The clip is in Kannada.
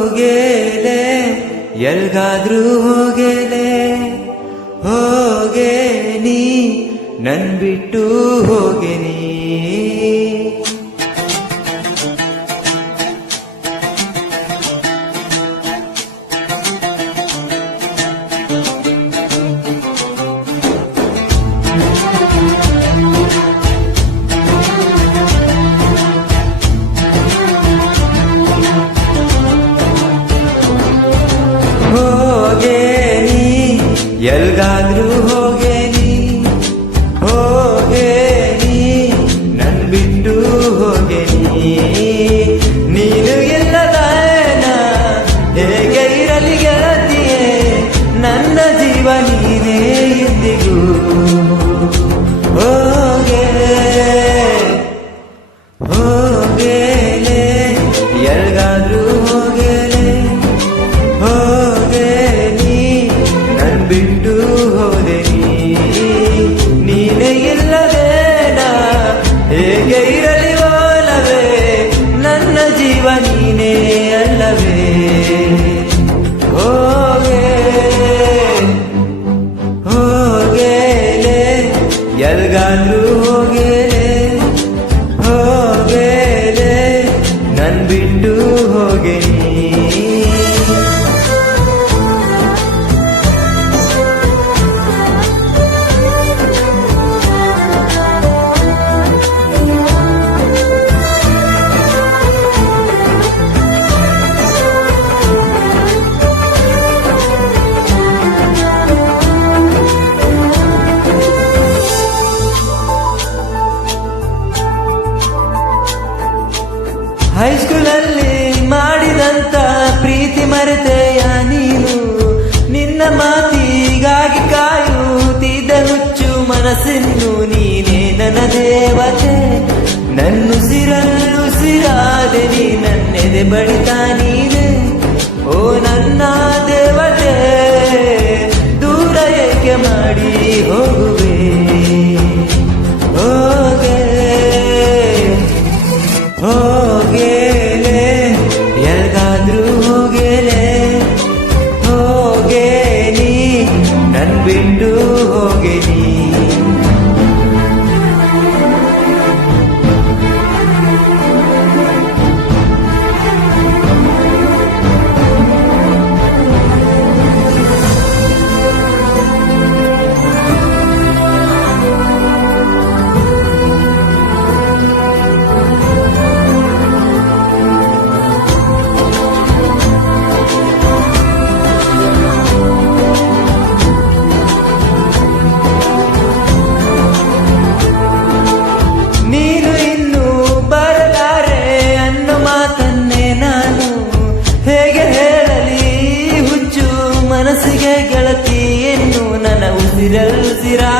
ಹೋಗೇಲೆ ಎಲ್ಗಾದ್ರೂ ಹೋಗೇಲೆ ಹೋಗೆ ನೀ ನನ್ ಬಿಟ್ಟು ಹೋಗೆ ನೀ ಎಲ್ಗಾದ್ರೂ ಹೋಗೆ ನೀ ನನ್ ಬಿಟ್ಟು ಹೋಗೆ ನೀನು ಇಲ್ಲದ ಹೇಗೆ ಇರಲಿ ಗೆಳತಿಯೇ ನನ್ನ ಜೀವ ನೀನೇ ಎಂದಿಗೂ ಹೋಗೇಲೆ ಎಲ್ಗಾದ್ರೂ ಹೋಗೇಲೆ ಬಿಟ್ಟು ಹೋದೆ ನೀನೇ ಇಲ್ಲದೇನ ಹೇಗೆ ಇರಲಿ ಓಲವೇ ನನ್ನ ಜೀವ ನೀನೇ ಅಲ್ಲವೇ ಹೋಗೇಲೆ ಎಲ್ಗಾದ್ರೂ ಹೋಗೇಲೆ ನನ್ ಬಿಟ್ಟು ಹೋಗೆ ಹೈಸ್ಕೂಲಲ್ಲಿ ಮಾಡಿದಂತ ಪ್ರೀತಿ ಮರೆತೆಯ ನೀನು ನಿನ್ನ ಮಾತಿಗಾಗಿ ಕಾಯುತ್ತಿದ್ದ ಹುಚ್ಚು ಮನಸ್ಸಿನ್ನು ನೀನೇ ನನ್ನ ದೇವತೆ ನನ್ನುಸಿರಲ್ಲುಸಿರಾದೆ ನೀ ನನ್ನೆದೆ ಬಡಿತ ನೀನೆ ಓ ನನ್ನ ದೇವತೆ ದೂರ ಏಕೆ ಮಾಡಿ ಹೋಗುವೆ ಹೋಗೇಲೆ ಎಲ್ಗಾದ್ರೂ ಹೋಗೇಲೆ ಹೋಗೆ ನೀ ನನ್ ಬಿಟ್ಟು ಹೋಗೆ ನೀ ಮನಸ್ಸಿಗೆ ಗೆಳತಿ ಎನ್ನು ನನ್ನ ಉಸಿರಲ್ಸಿರಾ